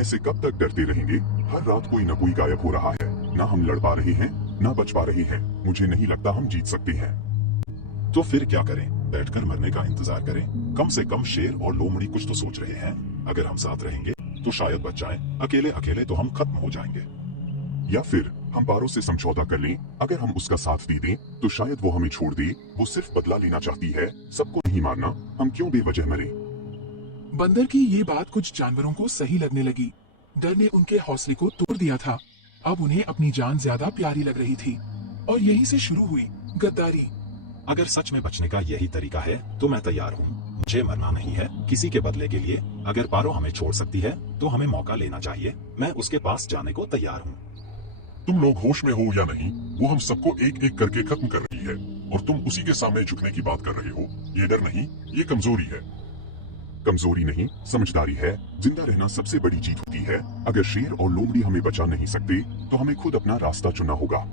ऐसे कब तक डरते रहेंगे? हर रात कोई न कोई गायब हो रहा है। ना हम लड़ पा रहे हैं, ना बच पा रहे हैं। मुझे नहीं लगता हम जीत सकते हैं। तो फिर क्या करें? बैठकर मरने का इंतजार करें? कम से कम शेर और लोमड़ी कुछ तो सोच रहे हैं। अगर हम साथ रहेंगे तो शायद बच जाएं। अकेले अकेले तो हम खत्म हो जाएंगे। या फिर हम पारो से समझौता कर लें। अगर हम उसका साथ दे दें तो शायद वो हमें छोड़ दे। वो सिर्फ बदला लेना चाहती है, सबको नहीं मारना। हम क्यों बेवजह मरे? बंदर की ये बात कुछ जानवरों को सही लगने लगी। डर ने उनके हौसले को तोड़ दिया था। अब उन्हें अपनी जान ज्यादा प्यारी लग रही थी और यहीं से शुरू हुई गद्दारी। अगर सच में बचने का यही तरीका है तो मैं तैयार हूँ। मुझे मरना नहीं है किसी के बदले के लिए। अगर पारो हमें छोड़ सकती है तो हमें मौका लेना चाहिए। मैं उसके पास जाने को तैयार हूँ। तुम लोग होश में हो या नहीं, वो हम सबको एक एक करके खत्म कर रही है और तुम उसी के सामने झुकने की बात कर रहे हो। ये डर नहीं, ये कमजोरी है। कमजोरी नहीं, समझदारी है। जिंदा रहना सबसे बड़ी जीत होती है। अगर शेर और लोमड़ी हमें बचा नहीं सकते तो हमें खुद अपना रास्ता चुनना होगा।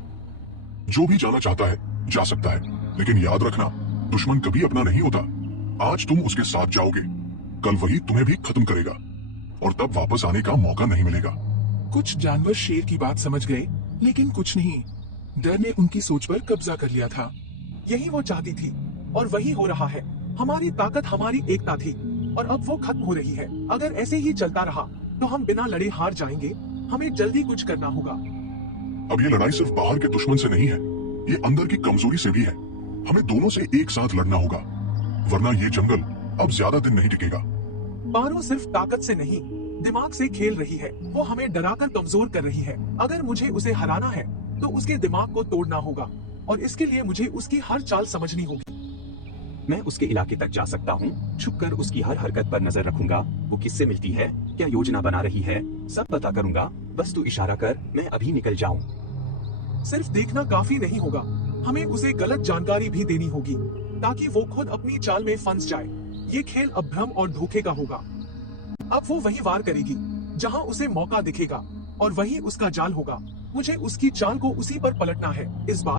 जो भी जाना चाहता है जा सकता है, लेकिन याद रखना, दुश्मन कभी अपना नहीं होता। आज तुम उसके साथ जाओगे, कल वही तुम्हें भी खत्म करेगा और तब वापस आने का मौका नहीं मिलेगा। कुछ जानवर शेर की बात समझ गए, लेकिन कुछ नहीं। डर ने उनकी सोच पर कब्जा कर लिया था। यही वो चाहती थी और वही हो रहा है। हमारी ताकत हमारी एकता थी और अब वो खत्म हो रही है। अगर ऐसे ही चलता रहा तो हम बिना लड़े हार जाएंगे। हमें जल्दी कुछ करना होगा। अब ये लड़ाई सिर्फ बाहर के दुश्मन से नहीं है, ये अंदर की कमजोरी से भी है। हमें दोनों से एक साथ लड़ना होगा, वरना ये जंगल अब ज्यादा दिन नहीं टिकेगा। पारो सिर्फ ताकत से नहीं, दिमाग से खेल रही है। वो हमें डराकर कमजोर कर रही है। अगर मुझे उसे हराना है तो उसके दिमाग को तोड़ना होगा और इसके लिए मुझे उसकी हर चाल समझनी होगी। मैं उसके इलाके तक जा सकता हूँ। छुपकर उसकी हर हरकत पर नजर रखूंगा। वो किससे मिलती है, क्या योजना बना रही है, सब पता करूंगा। बस तू इशारा कर, मैं अभी निकल जाऊं। सिर्फ देखना काफी नहीं होगा, हमें उसे गलत जानकारी भी देनी होगी ताकि वो खुद अपनी चाल में फंस जाए। ये खेल अब भ्रम और धोखे का होगा। अब वो वही वार करेगी जहां उसे मौका दिखेगा और वही उसका जाल होगा। मुझे उसकी चाल को उसी पर पलटना है। इस बार